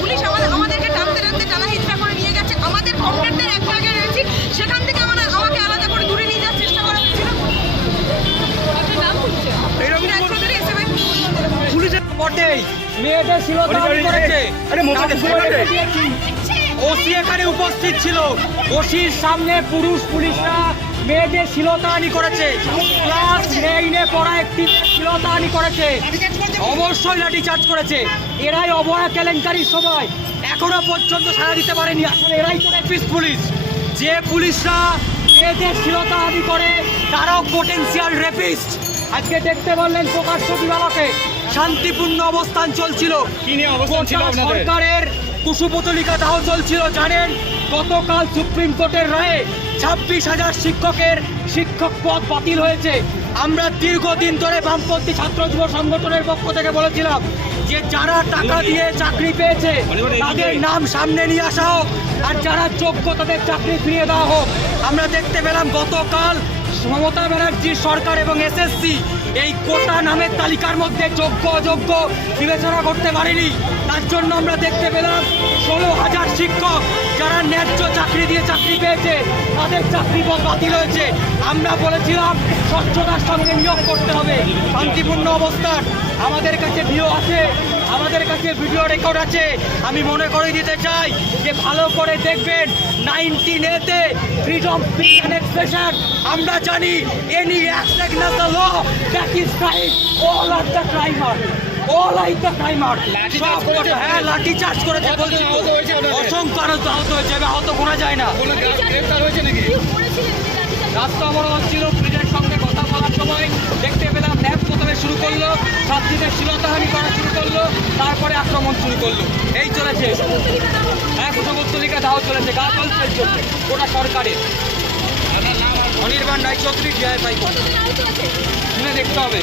Police আমাদেরকে টানতে টানতে টানা হিচড়া করে নিয়ে গেছে। আমাদের কমপ্লেন্টের এক জায়গায় রয়েছে, সেখান থেকে আমাকে আলাদা করে দূরে নিয়ে যাওয়ার চেষ্টা করা হয়েছিল। মেয়েদের শ্লীলতাহানি করেছে। ওসি এখানে উপস্থিত ছিল। ওসির সামনে পুলিশরা মেয়েদের শ্লীলতাহানি করেছে। ক্লাস 9-এ পড়া একটি শ্লীলতাহানি করেছে, অবশ্যই লাঠিচার্জ করেছে। এরাই অভয়া কেলেঙ্কারির সময় এখনো পর্যন্ত সাড়া দিতে পারেনি। আসলে এরাই তো রেপিস্ট পুলিশ। যে পুলিশরা মেয়েদের শ্লীলতাহানি করে তারাও পটেনশিয়াল রেপিস্ট। আজকে দেখতে পারলেন প্রকাশ্য দিবালোকে শান্তিপূর্ণ অবস্থান চলছিল। সরকারের কুশপুতলিকা দাহ চলছিল। জানেন, গতকাল সুপ্রিম কোর্টের রায়ে 26,000 শিক্ষক পদ বাতিল হয়েছে। আমরা দীর্ঘদিন ধরে বামপন্থী ছাত্র যুব সংগঠনের পক্ষ থেকে বলেছিলাম যে যারা টাকা দিয়ে চাকরি পেয়েছে তাদের নাম সামনে নিয়ে আসা হোক, আর যারা যোগ্য তাদের চাকরি ফিরিয়ে দেওয়া হোক। আমরা দেখতে পেলাম গতকাল মমতা ব্যানার্জির সরকার এবং এসএসসি এই কোটা নামের তালিকার মধ্যে যোগ্য অযোগ্য বিবেচনা করতে পারেনি। তার জন্য আমরা দেখতে পেলাম 16,000 শিক্ষক যারা ন্যায্য চাকরি দিয়ে চাকরি পেয়েছে তাদের চাকরি পদ বাতিল হয়েছে। আমরা বলেছিলাম স্বচ্ছতার সঙ্গে নিয়োগ করতে হবে। শান্তিপূর্ণ অবস্থান আমাদের কাছে ভিডিও আছে, আমাদের কাছে ভিডিও রেকর্ড আছে। আমি মনে করে দিতে চাই যে ভালো করে দেখবেন 19A-তে ফ্রিডম স্পিচ অ্যান্ড এক্সপ্রেশন। আমরা জানি any act against the law that is crime, all are the crimer, all are the crimer. হ্যাঁ, লাঠি চার্জ করেছে, অসংখ্য আহত হয়েছে, আহত করা যায় না। রাস্তা অবরোধ ছিল। পুলিশের সঙ্গে কথা বলার সময় দেখতে পেলাম র্যাব প্রথমে শুরু করলো, ছাত্রীদের শ্লীলতাহানি করা শুরু করলো, তারপরে আক্রমণ শুরু করলো। এই চলেছে, হ্যাঁ, কুশপুতলিকা দাহ চলেছে, গা চলছে ওটা সরকারের। অনির্বাণ রায়চৌধুরী ডিআইএফআই শুনে দেখতে হবে।